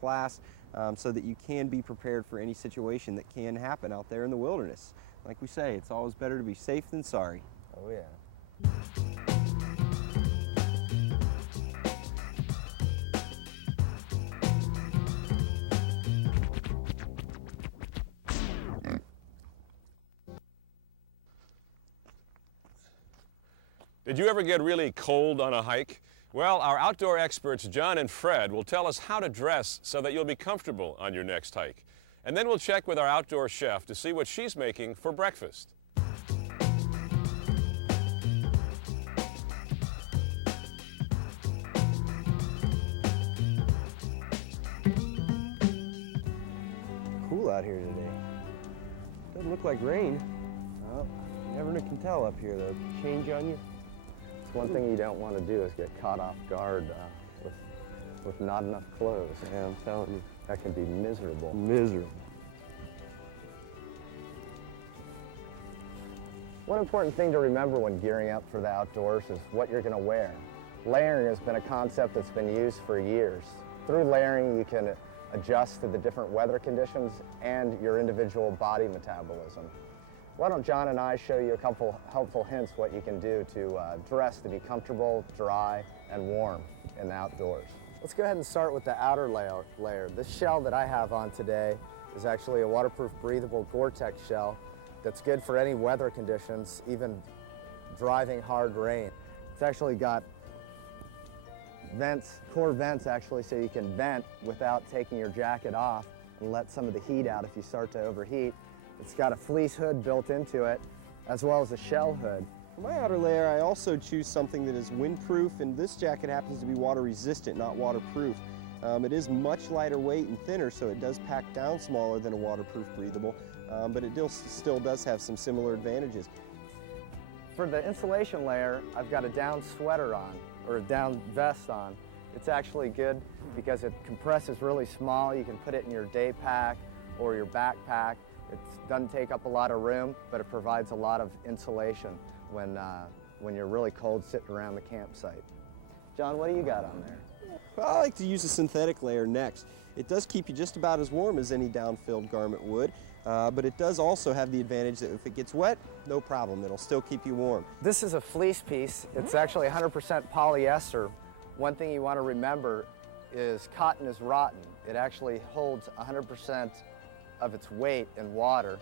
class, so that you can be prepared for any situation that can happen out there in the wilderness. Like we say, it's always better to be safe than sorry. Oh yeah. Did you ever get really cold on a hike? Well, our outdoor experts, John and Fred, will tell us how to dress so that you'll be comfortable on your next hike. And then we'll check with our outdoor chef to see what she's making for breakfast. Cool out here today. Doesn't look like rain. Well, you never can tell up here though. Change on you. It's one thing you don't want to do is get caught off guard with not enough clothes. Yeah, I'm telling you. That can be miserable. Miserable. One important thing to remember when gearing up for the outdoors is what you're going to wear. Layering has been a concept that's been used for years. Through layering, you can adjust to the different weather conditions and your individual body metabolism. Why don't John and I show you a couple helpful hints what you can do to dress to be comfortable, dry, and warm in the outdoors. Let's go ahead and start with the outer layer. This shell that I have on today is actually a waterproof, breathable Gore-Tex shell that's good for any weather conditions, even driving hard rain. It's actually got vents, core vents actually, so you can vent without taking your jacket off and let some of the heat out if you start to overheat. It's got a fleece hood built into it, as well as a shell hood. For my outer layer, I also choose something that is windproof, and this jacket happens to be water resistant, not waterproof. It is much lighter weight and thinner, so it does pack down smaller than a waterproof breathable, but it still does have some similar advantages. For the insulation layer, I've got a down sweater on, or a down vest on. It's actually good because it compresses really small. You can put it in your day pack or your backpack. It doesn't take up a lot of room, but it provides a lot of insulation when you're really cold sitting around the campsite. John, what do you got on there? Well, I like to use a synthetic layer next. It does keep you just about as warm as any down-filled garment would, but it does also have the advantage that if it gets wet, no problem, it'll still keep you warm. This is a fleece piece. It's actually 100% polyester. One thing you want to remember is cotton is rotten. It actually holds 100% of its weight in water,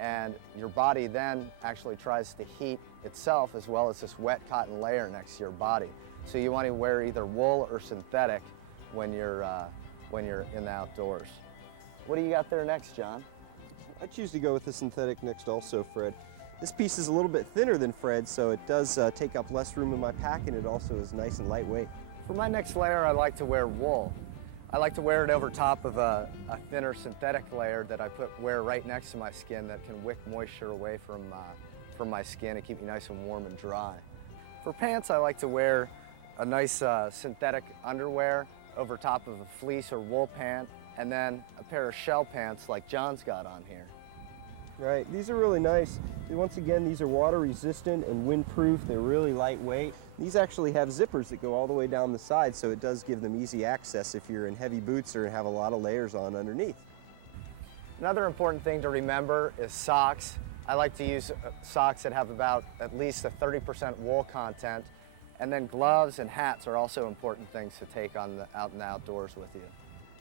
and your body then actually tries to heat itself as well as this wet cotton layer next to your body. So you want to wear either wool or synthetic when you're in the outdoors. What do you got there next, John? I choose to go with the synthetic next also, Fred. This piece is a little bit thinner than Fred's, so it does take up less room in my pack, and it also is nice and lightweight. For my next layer, I like to wear wool. I like to wear it over top of a thinner synthetic layer that I wear right next to my skin that can wick moisture away from my skin and keep me nice and warm and dry. For pants, I like to wear a nice synthetic underwear over top of a fleece or wool pant, and then a pair of shell pants like John's got on here. Right, these are really nice. Once again, these are water resistant and windproof. They're really lightweight. These actually have zippers that go all the way down the side, so it does give them easy access if you're in heavy boots or have a lot of layers on underneath. Another important thing to remember is socks. I like to use socks that have about at least a 30% wool content, and then gloves and hats are also important things to take out in the outdoors with you.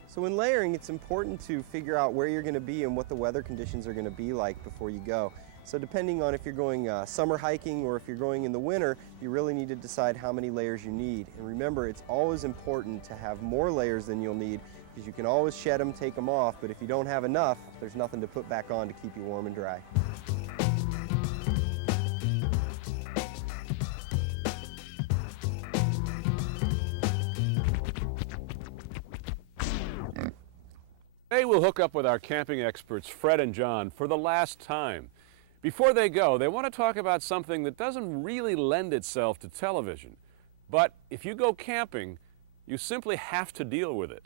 So when layering, it's important to figure out where you're going to be and what the weather conditions are going to be like before you go. So depending on if you're going summer hiking or if you're going in the winter, you really need to decide how many layers you need. And remember, it's always important to have more layers than you'll need, because you can always shed them, take them off, but if you don't have enough, there's nothing to put back on to keep you warm and dry. Today we'll hook up with our camping experts, Fred and John, for the last time. Before they go, they want to talk about something that doesn't really lend itself to television. But if you go camping, you simply have to deal with it.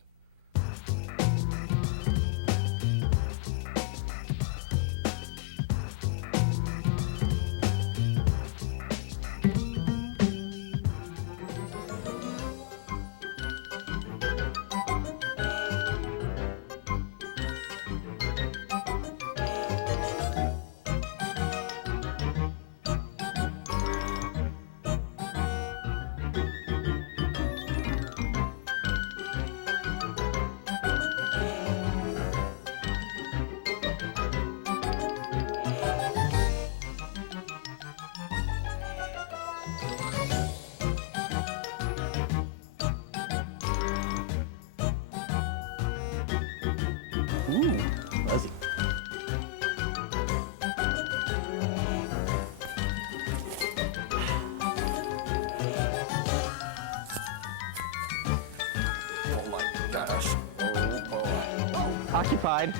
Occupied.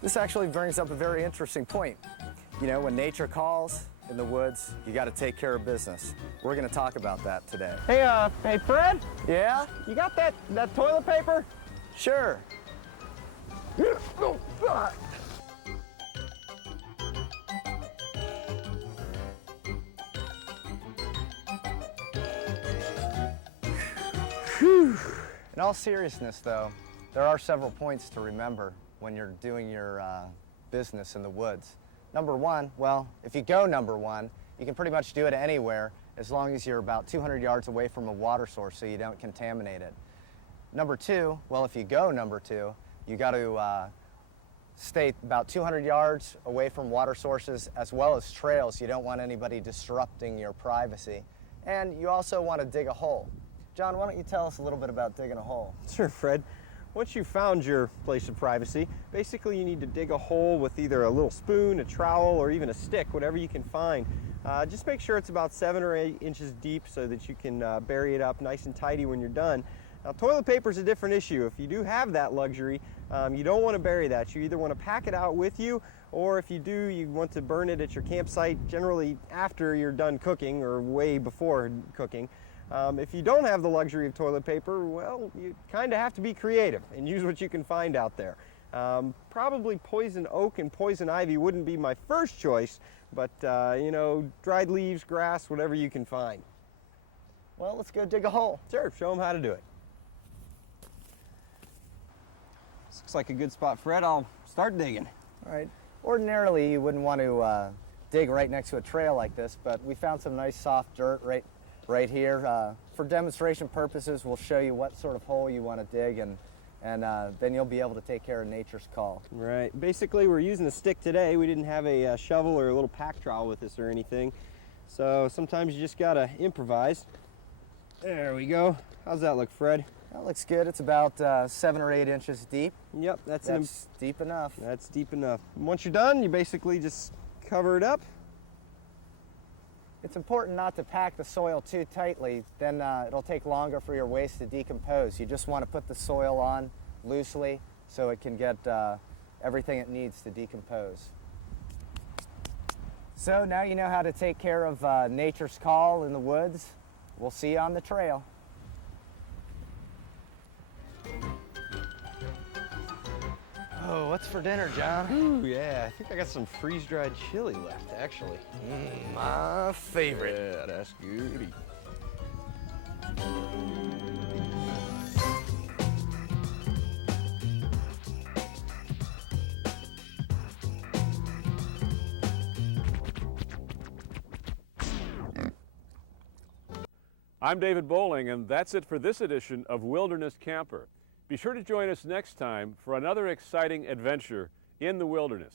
This actually brings up a very interesting point. You know, when nature calls in the woods, you got to take care of business. We're going to talk about that today. Hey, Fred, Yeah? you got that toilet paper? Sure. In all seriousness, though, there are several points to remember when you're doing your business in the woods. Number one, well, if you go number one, you can pretty much do it anywhere as long as you're about 200 yards away from a water source so you don't contaminate it. Number two, well, if you go number two, you got to stay about 200 yards away from water sources as well as trails. You don't want anybody disrupting your privacy. And you also want to dig a hole. John, why don't you tell us a little bit about digging a hole? Sure, Fred. Once you've found your place of privacy, basically you need to dig a hole with either a little spoon, a trowel, or even a stick, whatever you can find. Just make sure it's about 7 or 8 inches deep so that you can bury it up nice and tidy when you're done. Now, toilet paper is a different issue. If you do have that luxury, you don't want to bury that. You either want to pack it out with you, or if you do, you want to burn it at your campsite, generally after you're done cooking or way before cooking. If you don't have the luxury of toilet paper, well, you kind of have to be creative and use what you can find out there. Probably poison oak and poison ivy wouldn't be my first choice, but you know, dried leaves, grass, whatever you can find. Well, let's go dig a hole. Sure, show them how to do it. This looks like a good spot, Fred. I'll start digging. All right. Ordinarily, you wouldn't want to dig right next to a trail like this, but we found some nice soft dirt right here. For demonstration purposes, we'll show you what sort of hole you want to dig, and then you'll be able to take care of nature's call. Right. Basically, we're using a stick today. We didn't have a shovel or a little pack trowel with us or anything. So sometimes you just gotta improvise. There we go. How's that look, Fred? That looks good. It's about 7 or 8 inches deep. Yep, that's deep enough. That's deep enough. And once you're done, you basically just cover it up. It's important not to pack the soil too tightly, then it'll take longer for your waste to decompose. You just want to put the soil on loosely so it can get everything it needs to decompose. So now you know how to take care of nature's call in the woods. We'll see you on the trail. Oh, what's for dinner, John? Ooh, yeah, I think I got some freeze-dried chili left, actually. My favorite. Yeah, that's good. I'm David Bowling, and that's it for this edition of Wilderness Camper. Be sure to join us next time for another exciting adventure in the wilderness.